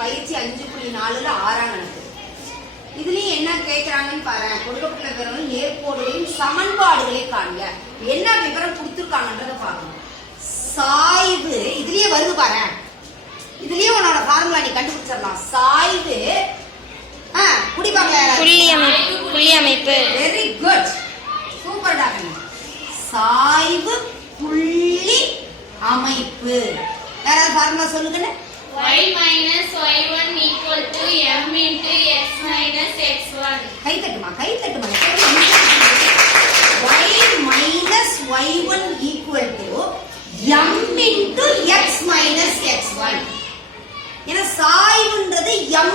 பயிற்சி 5.4ல 6ஆம் கணக்கு. இதுலயும் என்ன கேட்கிறாங்கன்னு பாரு. கொடுக்கப்பட்ட விவரங்கள் நேர்கோடுகளின் சமன்பாடுகளை காண்க. என்ன விவரம் கொடுத்துருக்காங்கன்றத பார்க்கணும். சாய்வு இதுலயே வருது பாரு. இதுலயே உன்னோட ஃபார்முலா நீ கண்டுபிடிச்சிடலாம். சாய்வு புள்ளி அமைப்பு. Very good, super doctor. சாய்வு புள்ளி அமைப்பு. யாராவது ஃபார்முலா சொல்லுங்க. y minus y1 equal to m into x minus x1. Guy தட்டுமா. y minus y1 equal to m into x minus x1. ஏன்னா சாய்வுன்றது m.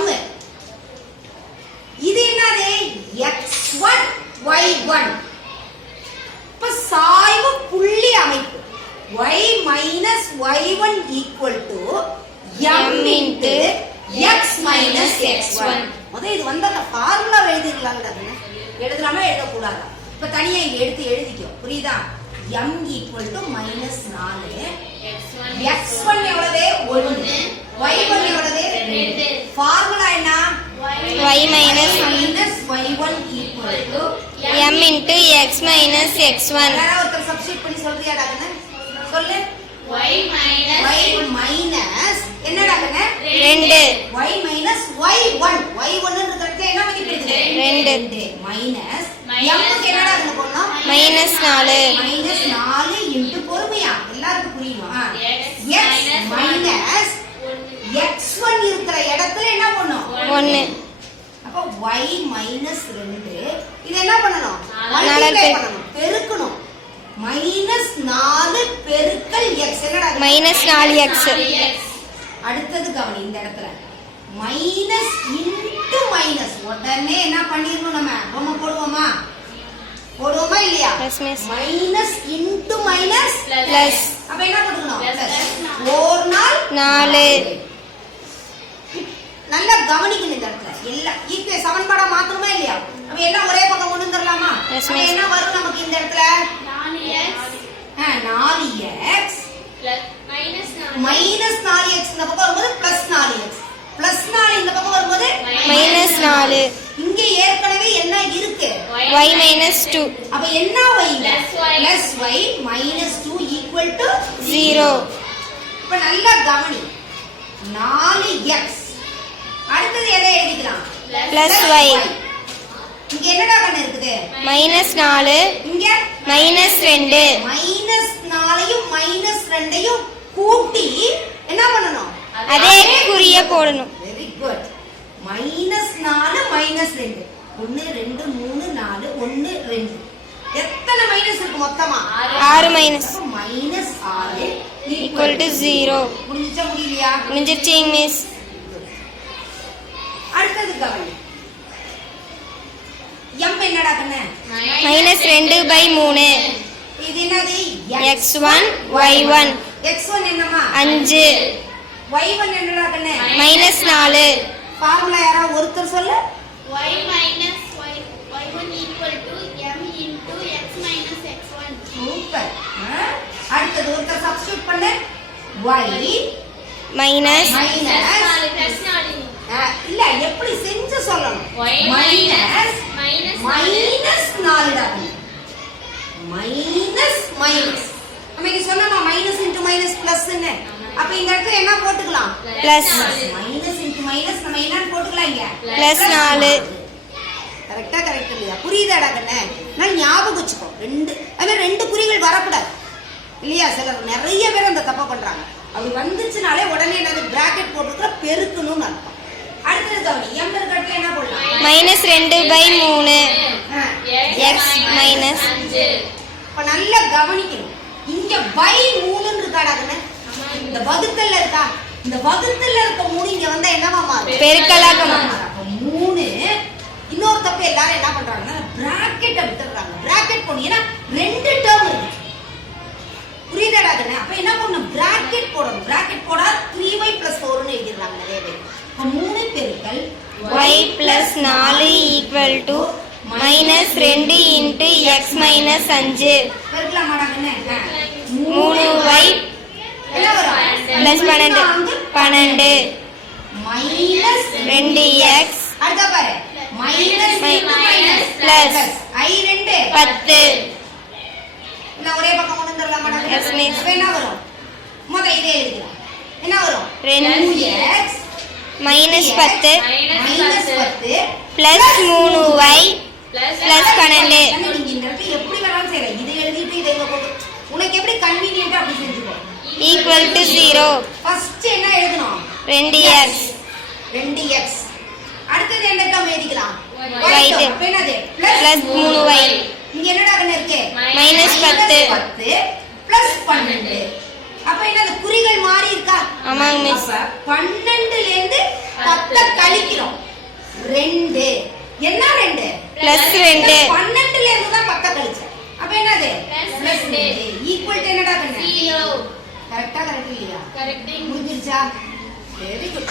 இது என்னது? x1 y1. இப்ப சாய்வு புள்ளி அமைப்பு y minus y1 equal to m into x minus x1. முதல்ல இது வந்து அந்த ஃபார்முலா எழுதிடலாம்ல. எழுதலாமா எழுதக்கூடாதா? இப்ப தனியா இங்க எழுதிக்கோ. புரியுதா? m equal to -4. x1 எவ்வளவு? 1. y1 எவ்வளவு? 2. ஃபார்முலா என்ன? y minus y1 equal to m into x minus x1. யாராவது ஒருத்தர் சப்ஸ்டிட் பண்ணி சொல்றியா டாக்டர்? சொல்லு. y minus என்னடா கண்ணே? 2. y minus y1. y1 ன்றதுக்கு என்ன மதிப்பு இருக்குது? 2. மைனஸ் m க்கு என்னடா இருக்கு போறோம்? -4. -4 இன்டு பொறுமையா எல்லாருக்கும் புரியுமா? x minus x1 இருக்கிற இடத்துல என்ன பண்ணும்? 1. அப்ப y minus 2 இது என்ன பண்ணணும்? 4 பண்ணணும், பெருக்கணும். -4 பெருக்கல் x என்னடா? -4x. அடுத்தது கவனி இந்த இடத்துல மைனஸ் இன்டு மைனஸ். உடனே என்ன பண்ணிரணும்? நம்ம ரொம்ப போடுவோமா இல்லையா? Minus into minus plus. அப்ப என்ன போட்டுக்கணும்? பிளஸ். ஒரு நாள் 4. நல்லா கவனிக்கணும் இந்த இடத்துல. எல்லாம் சமன்பாடா மாத்தணுமா இல்லையா? அப்ப எல்லாம் ஒரே பக்கம் கொண்டு வந்துடலாமா? என்ன வரும் நமக்கு இந்த இடத்துல? 4x மைனஸ் 4x இந்த பக்கம் வரும்போது பிளஸ் 4x. பிளஸ் 4 இந்த பக்கம் வரும்போது -4. இங்க ஏற்கனவே என்ன இருக்கு? y minus 2. அப்ப என்ன y? Plus y minus 2 equal to 0. இப்ப நல்லா கவனி. 4x அடுத்தது எதை எழுதிக்கலாம்? Plus y. இங்க என்னடா கண்ணு இருக்குது? -4. இங்க -2. மைனஸ் 4யும் மைனஸ் 2யும் கூட்டி என்ன பண்ணணும்? அதே குறிய போடணும். Very good. -4 -2 1 2 3 4 1 2 எத்தனை மைனஸ் இருக்கு மொத்தமா? 6 மைனஸ். -6 equal to 0. முடிஞ்சா முடியலையா? முடிஞ்சிருச்சுங்க மிஸ். அடுத்தது கவனி. m என்னடா கண்ணு? -2/3. இது என்னது? x1 y1. x1 என்னமா? 5. y1 என்னடா கண்ணு? -4. ஃபார்முலா யாராவது ஒருத்தர் சொல்லு. y minus y1 equal to m into x minus x1. Super. அடுத்தது ஒருத்தர் சப்ஸ்டிட்யூட் பண்ணு. y மைனஸ் மைனஸ் இல்ல எப்படி செஞ்சு சொல்லணும்? Minus minus 4 doctor. Minus minus நமக்கு சொன்னமா மைனஸ் இன்டு மைனஸ் பிளஸ் ன்னு. அப்ப இந்த இடத்துல என்ன போட்டுக்கலாம்? பிளஸ். மைனஸ் இன்டு மைனஸ் நம்ம என்ன போட்டுக்கலாம் இங்க? பிளஸ் 4. கரெக்ட் இல்லையா? புரியுதாடா கண்ணே? நான் ஞாபகம் வச்சுக்கோ. ரெண்டு குறிகள் வரக்கூடாது இல்லையா? சிலர் நிறைய பேர் அந்த தப்பா பண்றாங்க. அப்படி வந்துச்சுனாலே உடனே என்னது பிராக்கெட் போட்டுக்கிற பெருக்கணும்னு அர்த்தம். அடுத்தது கவனி. m இருக்கிறதுல என்ன போடலாம்? -2/3. x minus 5. இப்ப நல்லா கவனிக்கணும். இங்க பை 3 இருக்காடா கண்ணே? இந்த வகுத்தல்ல இருக்கா? இந்த வகுத்தல்ல இருக்க 3 இங்க வந்தா என்னவா மாறும்? பெருக்கலாக மாறும். அப்ப 3. இன்னொரு தப்பு எல்லாரும் என்ன பண்றாங்கன்னா பிராக்கெட்டை விட்டுறாங்க. பிராக்கெட் போனீங்கன்னா 2 டேர்ம் இருக்கு. புரியுதாடா கண்ணே? அப்ப என்ன பண்ணணும்? பிராக்கெட் போடணும். பிராக்கெட் போடா 3y + 4 ன்னு எழுதிறாங்க நிறைய பேர். 3 பெருக்கல் y plus 4 equal to -2 into x minus 5. பெருக்கலாமாடா கண்ணே? 3y என்ன வரும்? plus 12. மைனஸ் 2x அடுத்த பாரு மைனஸ் மைனஸ் பிளஸ் ஐ 2 10 நான் ஒரே பக்கம் கொண்டு வந்துடலாமாடா? Yes, miss. அப்ப என்ன வரும்? முத இதே எழுதிக்கலாம். என்ன வரும்? 2x 2x minus 10 minus 10 plus 3y plus 12 அண்ணா, நீங்க இந்த இடத்துல எப்படி வேணாலும் செய்யலாம். இதை எழுதிட்டு இதை இங்க போட்டு உனக்கு எப்படி கன்வீனியன்ட்டா அப்படி செஞ்சுக்கோ. ஈக்குவல் டு 0 ஃபர்ஸ்ட் என்ன எழுதணும்? 2x 2x அடுத்தது என்ன டேர்ம் எழுதிக்கலாம்? Y term. அப்ப என்னது? பிளஸ் 3y இங்க என்னடா கண்ணு இருக்கு? Minus 10 10 plus 12. அப்ப என்னது குறிகள் மாறி இருக்கா? ஆமாங்க மிஸ். அப்ப 12 ல இருந்து 10 கழிக்கிறோம். 2 என்ன 2? பிளஸ் 2 12 ல இருந்து தான் 10 கழிச்சேன். அப்ப என்னது? Plus 2. ஈக்குவல் டு என்னடா கண்ணு? 0. கரெக்ட்டா கரெக்ட் இல்லையா? Correct. முடிஞ்சிருச்சா? Very good.